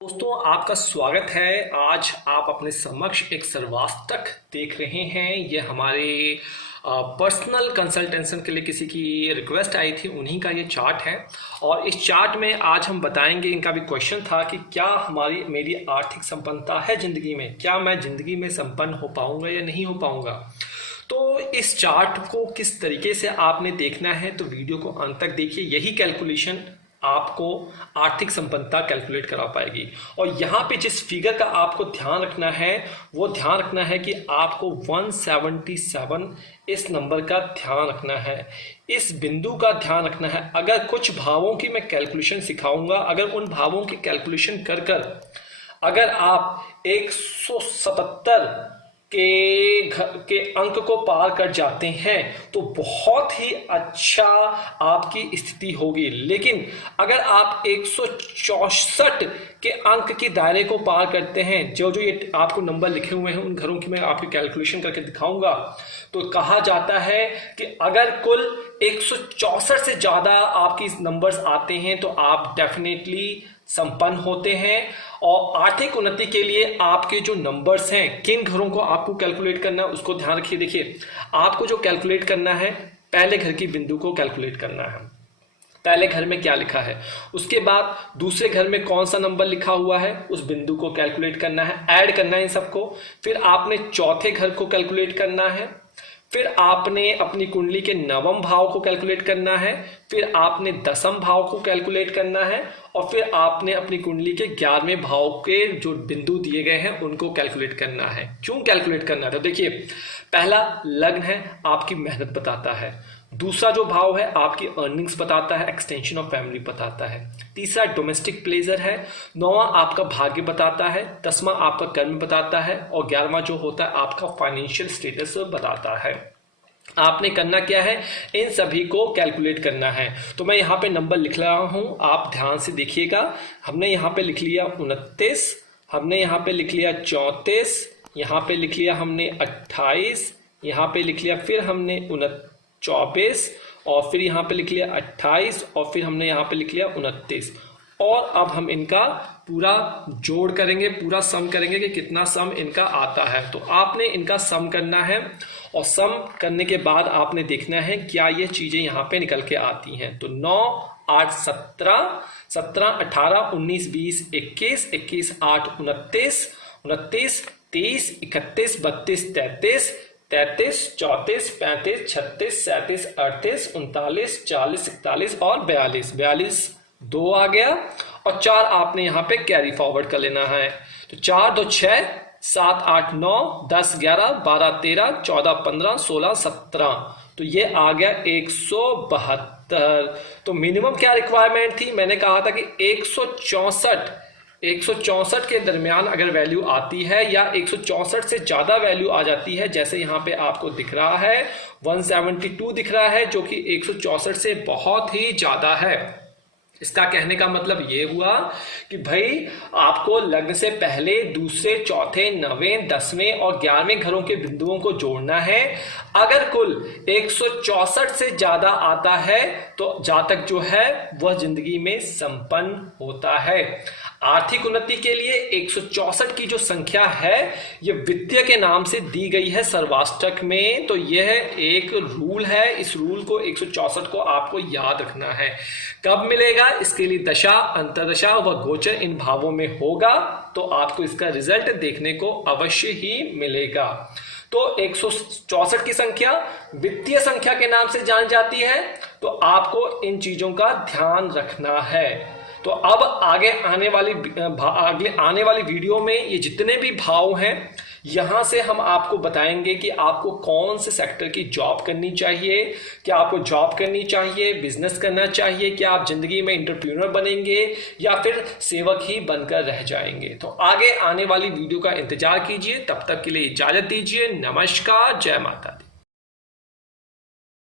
दोस्तों, आपका स्वागत है। आज आप अपने समक्ष एक सर्वाष्टक देख रहे हैं। ये हमारे पर्सनल कंसल्टेशन के लिए किसी की रिक्वेस्ट आई थी, उन्हीं का ये चार्ट है। और इस चार्ट में आज हम बताएंगे, इनका भी क्वेश्चन था कि क्या मेरी आर्थिक संपन्नता है ज़िंदगी में, क्या मैं ज़िंदगी में संपन्न हो पाऊंगा या नहीं हो पाऊंगा। तो इस चार्ट को किस तरीके से आपने देखना है, तो वीडियो को अंत तक देखिए। यही कैलकुलेशन आपको आर्थिक संपन्नता कैलकुलेट करा पाएगी। और यहाँ पे जिस फिगर का आपको ध्यान रखना है, वो ध्यान रखना है कि आपको 177 इस नंबर का ध्यान रखना है, इस बिंदु का ध्यान रखना है। अगर कुछ भावों की मैं कैलकुलेशन सिखाऊंगा, अगर उन भावों की कैलकुलेशन कर अगर आप 177 के अंक को पार कर जाते हैं तो बहुत ही अच्छा आपकी स्थिति होगी। लेकिन अगर आप 164 के अंक के दायरे को पार करते हैं, जो ये आपको नंबर लिखे हुए हैं, उन घरों की मैं आपकी कैलकुलेशन करके दिखाऊंगा, तो कहा जाता है कि अगर कुल 164 से ज़्यादा आपकी नंबर्स आते हैं तो आप डेफिनेटली संपन्न होते हैं। और आर्थिक उन्नति के लिए आपके जो नंबर्स हैं, किन घरों को आपको कैलकुलेट करना है उसको ध्यान रखिए। देखिए, आपको जो कैलकुलेट करना है, पहले घर की बिंदु को कैलकुलेट करना है, पहले घर में क्या लिखा है, उसके बाद दूसरे घर में कौन सा नंबर लिखा हुआ है उस बिंदु को कैलकुलेट करना है, ऐड करना है इन सबको। फिर आपने चौथे घर को कैलकुलेट करना है, फिर आपने अपनी कुंडली के नवम भाव को कैलकुलेट करना है, फिर आपने दसम भाव को कैलकुलेट करना है, और फिर आपने अपनी कुंडली के 11वें भाव के जो बिंदु दिए गए हैं उनको कैलकुलेट करना है। क्यों कैलकुलेट करना है, तो देखिए, पहला लग्न है, आपकी मेहनत बताता है। दूसरा जो भाव है आपकी अर्निंग्स बताता है, एक्सटेंशन ऑफ फैमिली बताता है। तीसरा डोमेस्टिक प्लेजर है। नौवां आपका भाग्य बताता है। 10वां आपका कर्म बताता है। और 11वां जो होता है आपका फाइनेंशियल स्टेटस बताता है। आपने करना क्या है, इन सभी को कैलकुलेट करना है। तो मैं यहाँ पे नंबर लिख रहा हूँ, आप ध्यान से देखिएगा। हमने यहाँ पे लिख लिया 29, हमने यहाँ पे लिख लिया 34, यहाँ पे लिख लिया हमने 28, यहाँ पे लिख लिया फिर हमने 24, और फिर यहाँ पे लिख लिया 28, और फिर हमने यहाँ पे लिख लिया 29। और अब हम इनका पूरा जोड़ करेंगे, पूरा सम करेंगे कि कितना सम इनका आता है। तो आपने इनका सम करना है, और सम करने के बाद आपने देखना है क्या ये चीजें यहाँ पे निकल के आती हैं। तो 9, 8, 17, 17, 18, 19, 20, 21, 21, 8, 29, 29, 30, 31, 32, 33, 33, 34, 35, 36, 37, 38, 39, 40, 41 और 42। 42 2 आ गया, और 4 आपने यहाँ पे कैरी फॉरवर्ड कर लेना है। तो 4 2 6, 7 8 9, 10 11, 12 13, 14 15, 16 17। तो ये आ गया 172। तो मिनिमम क्या रिक्वायरमेंट थी, मैंने कहा था कि 164 के दरमियान अगर वैल्यू आती है, या 164 से ज़्यादा वैल्यू आ जाती है, जैसे यहाँ पे आपको दिख रहा है 172 दिख रहा है, जो कि 164 से बहुत ही ज़्यादा है। इसका कहने का मतलब ये हुआ कि भाई आपको लग्न से पहले दूसरे, चौथे, 9वें, 10वें और 11वें घरों के बिंदुओं को जोड़ना है। अगर कुल 164 से ज्यादा आता है तो जातक जो है वह जिंदगी में संपन्न होता है। आर्थिक उन्नति के लिए 164 की जो संख्या है, यह वित्तीय के नाम से दी गई है सर्वाष्टक में। तो यह एक रूल है, इस रूल को 164 को आपको याद रखना है। कब मिलेगा, इसके लिए दशा, अंतरदशा व गोचर इन भावों में होगा, तो आपको इसका रिजल्ट देखने को अवश्य ही मिलेगा। तो 164 की संख्या वित्तीय संख्या के नाम से जानी जाती है, तो आपको इन चीजों का ध्यान रखना है। तो अब आगे आने वाली वीडियो में ये जितने भी भाव हैं, यहाँ से हम आपको बताएंगे कि आपको कौन से सेक्टर की जॉब करनी चाहिए, क्या आपको जॉब करनी चाहिए, बिजनेस करना चाहिए, क्या आप जिंदगी में एंटरप्रेन्योर बनेंगे या फिर सेवक ही बनकर रह जाएंगे। तो आगे आने वाली वीडियो का इंतजार कीजिए, तब तक के लिए इजाजत दीजिए। नमस्कार, जय माता दी।